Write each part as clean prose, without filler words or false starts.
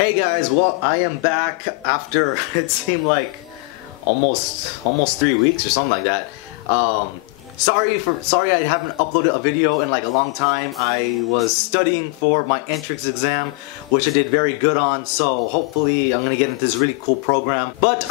Hey guys, well I am back after it seemed like almost 3 weeks or something like that. Sorry I haven't uploaded a video in like a long time. I was studying for my entrance exam, which I did very good on, so hopefully I'm gonna get into this really cool program. But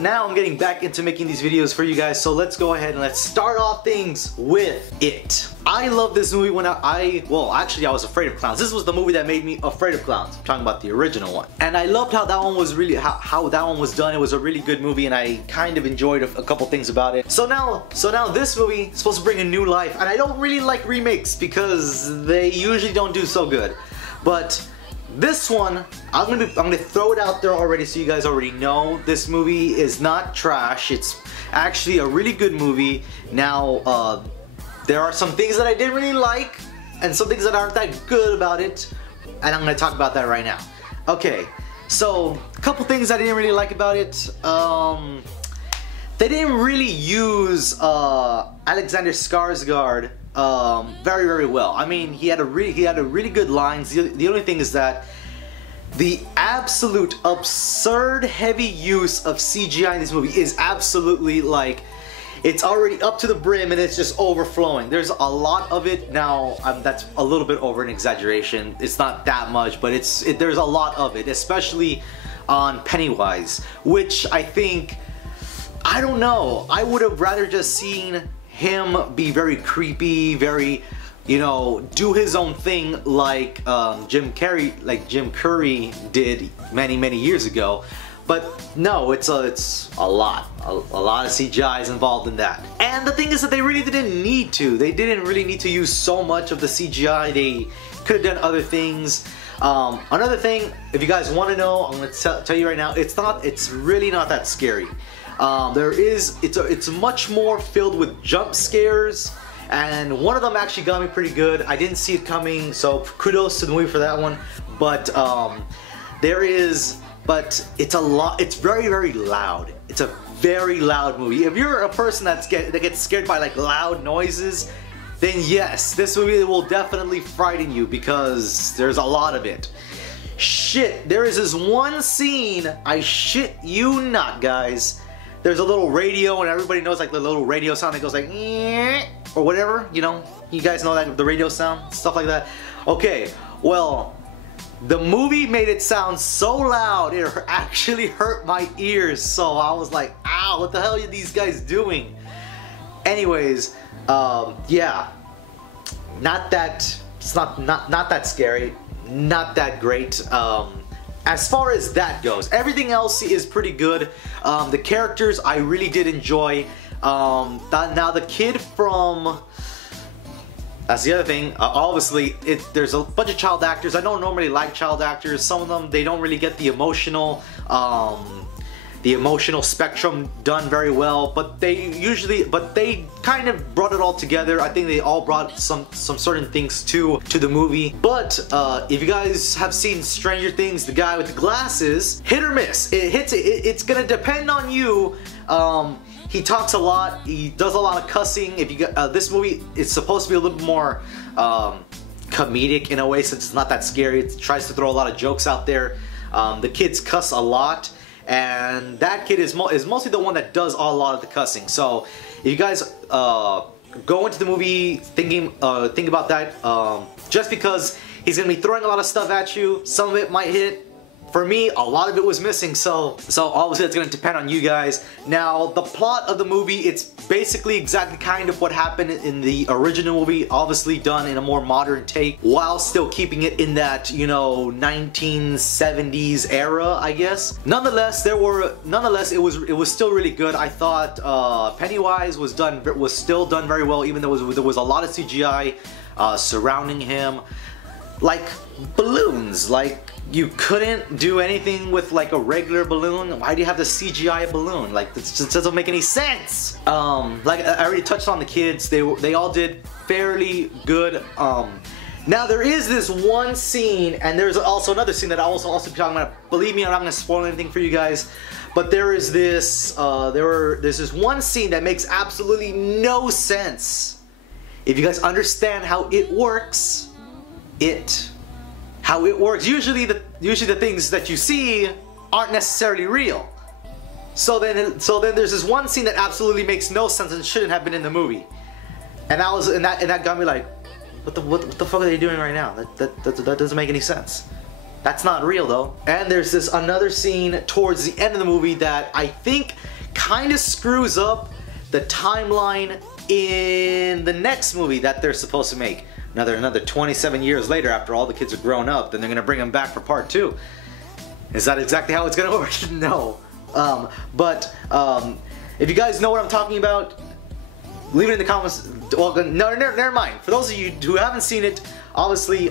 now I'm getting back into making these videos for you guys, so let's go ahead and let's start off things with It. I love this movie when I was afraid of clowns. This was the movie that made me afraid of clowns. I'm talking about the original one. And I loved how that one was really, how that one was done. It was a really good movie and I kind of enjoyed a couple things about it. So now this movie is supposed to bring a new life, and I don't really like remakes because they usually don't do so good. But this one, I'm gonna throw it out there already so you guys already know. This movie is not trash. It's actually a really good movie. Now, there are some things that I didn't really like and some things that aren't that good about it, and I'm gonna talk about that right now. Okay, so a couple things I didn't really like about it. They didn't really use Alexander Skarsgård very well. I mean, he had a really good lines. The only thing is that the absolute absurd heavy use of CGI in this movie is absolutely like, it's already up to the brim and it's just overflowing. There's a lot of it. Now, that's a little bit over an exaggeration. It's not that much, but there's a lot of it, especially on Pennywise, which I think, I don't know, I would have rather just seen him be very creepy, very, you know, do his own thing like Jim Carrey did many years ago. But no, it's a lot of CGI is involved in that. And the thing is that they really didn't need to. They didn't really need to use so much of the CGI. They could have done other things. Another thing, if you guys want to know, I'm going to tell you right now, it's really not that scary. It's much more filled with jump scares, and one of them actually got me pretty good. I didn't see it coming, so kudos to the movie for that one. But but it's very loud. It's a very loud movie. If you're a person that gets scared by like loud noises, then yes, this movie will definitely frighten you because there's a lot of it. Shit, there is this one scene, I shit you not, guys. There's a little radio, and everybody knows like the little radio sound that goes like or whatever, you know, you guys know that, the radio sound, stuff like that. Okay, well, the movie made it sound so loud it actually hurt my ears, so I was like, ow, what the hell are these guys doing? Anyways, yeah, not that scary, not that great. As far as that goes, everything else is pretty good. The characters I really did enjoy. Now the kid from... That's the other thing. Obviously, there's a bunch of child actors. I don't normally like child actors. Some of them, they don't really get the emotional spectrum done very well. But they kind of brought it all together. I think they all brought some certain things to the movie. But if you guys have seen Stranger Things, the guy with the glasses, hit or miss. It's gonna depend on you. He talks a lot. He does a lot of cussing. If you this movie is supposed to be a little more comedic in a way, since it's not that scary. It tries to throw a lot of jokes out there. The kids cuss a lot, and that kid is mostly the one that does a lot of the cussing. So if you guys go into the movie thinking about that, just because he's gonna be throwing a lot of stuff at you, some of it might hit. For me, a lot of it was missing, so obviously it's going to depend on you guys. Now, the plot of the movie, it's basically exactly kind of what happened in the original movie, obviously done in a more modern take, while still keeping it in that, you know, 1970s era, I guess. Nonetheless, it was still really good. I thought Pennywise was still done very well, even though there was a lot of CGI surrounding him, like balloons, like. You couldn't do anything with like a regular balloon. Why do you have the CGI balloon? Like, this just doesn't make any sense. Like I already touched on the kids. They all did fairly good. Now there is this one scene, and there's also another scene that I'll also be talking about. Believe me, I'm not gonna spoil anything for you guys. But there is this, there's this one scene that makes absolutely no sense. If you guys understand how it works, how it works. Usually the things that you see aren't necessarily real. So then there's this one scene that absolutely makes no sense and shouldn't have been in the movie. And that got me like, what the fuck are they doing right now? That doesn't make any sense. That's not real though. And there's this another scene towards the end of the movie that I think kind of screws up the timeline in the next movie that they're supposed to make. Another 27 years later, after all the kids are grown up, then they're gonna bring them back for part 2. Is that exactly how it's gonna work? No. If you guys know what I'm talking about, leave it in the comments. Well, no, never mind. For those of you who haven't seen it, obviously,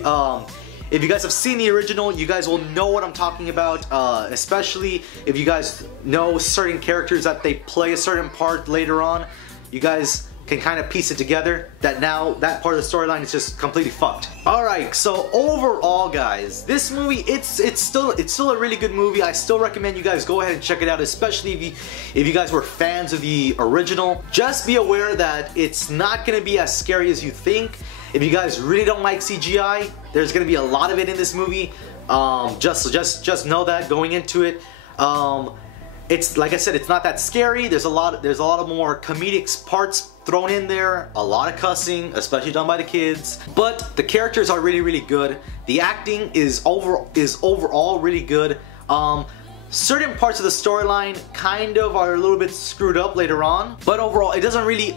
if you guys have seen the original, you guys will know what I'm talking about, especially if you guys know certain characters that they play a certain part later on. You guys can kind of piece it together that now that part of the storyline is just completely fucked. Alright, so overall guys, this movie, it's still a really good movie. I still recommend you guys go ahead and check it out, especially if you guys were fans of the original. Just be aware that it's not gonna be as scary as you think. If you guys really don't like CGI, there's gonna be a lot of it in this movie. Just know that going into it. It's like I said, it's not that scary. There's a lot of more comedic parts thrown in there. A lot of cussing, especially done by the kids. But the characters are really good. The acting is overall really good. Certain parts of the storyline kind of are a little bit screwed up later on. But overall, it doesn't really.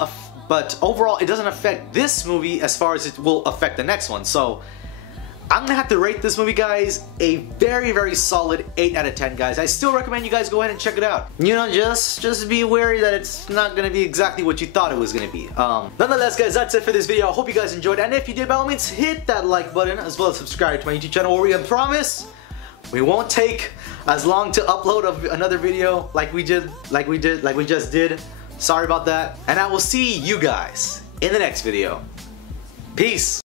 But overall, it doesn't affect this movie as far as it will affect the next one. So I'm gonna have to rate this movie, guys, a very solid 8 out of 10, guys. I still recommend you guys go ahead and check it out. You know, just be wary that it's not gonna be exactly what you thought it was gonna be. Nonetheless, guys, that's it for this video. I hope you guys enjoyed, and if you did, by all means, hit that like button as well as subscribe to my YouTube channel, where we can promise we won't take as long to upload another video like we just did. Sorry about that, and I will see you guys in the next video. Peace.